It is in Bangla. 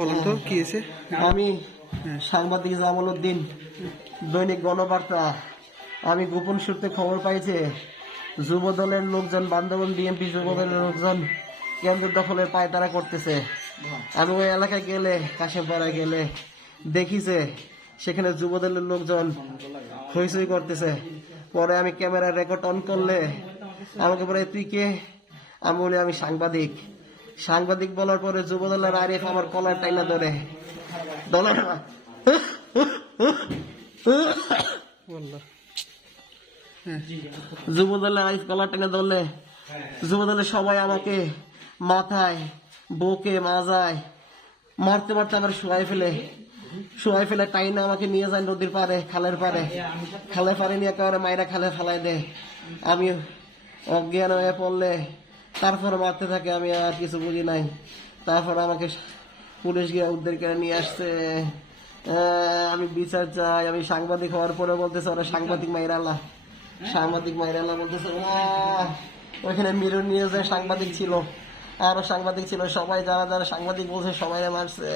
বলেন তো কি হয়েছে? আমি সাংবাদিক জামালউদ্দিন, দৈনিক গণবার্তা। আমি গোপন সূত্রে খবর পাইছে যুব দলের লোকজন, বান্দরবান বিএনপি যুব দলের লোকজন কেন্দ্র দখলের পায়তারা করতেছে। আমি ওই এলাকায় গেলে, কাশেমপাড়ায় গেলে দেখিছে সেখানে যুব দলের লোকজন হইচই করতেছে। পরে আমি ক্যামেরা রেকর্ড অন করলে আমাকে বলে তুই কে? আমি বলি আমি সাংবাদিক। সাংবাদিক বলার পরে যুব দলের আরিফ আমার কলার টাইনা ধরে দলের যুব দলের আরিফ কলার টাইনা ধরলে যুব দলের সবাই আমাকে মাথায়, বুকে, মাজায় মারতে মারতে আমার শুয়াই ফেলে টাইনা আমাকে নিয়ে যায় নদীর পারে, খালের পারে। খালের পারে নিয়ে একেবারে মাইরা খালে ফেলাই দেয়। আমি অজ্ঞান হয়ে পড়লে তারপরে মারতে থাকে। আমি আর কিছু বুঝি নাই। তারপর আমাকে পুলিশ গিয়ে উদ্ধার করে নিয়ে আসছে। আমি বিচার চাই। আমি সাংবাদিক হওয়ার পরে বলতেছে ওরা সাংবাদিক মাইরালা বলতেছে ওইখানে মিরর নিয়ে যে সাংবাদিক ছিল, আরো সাংবাদিক ছিল, সবাই যারা যারা সাংবাদিক বলছে সবাই মারছে।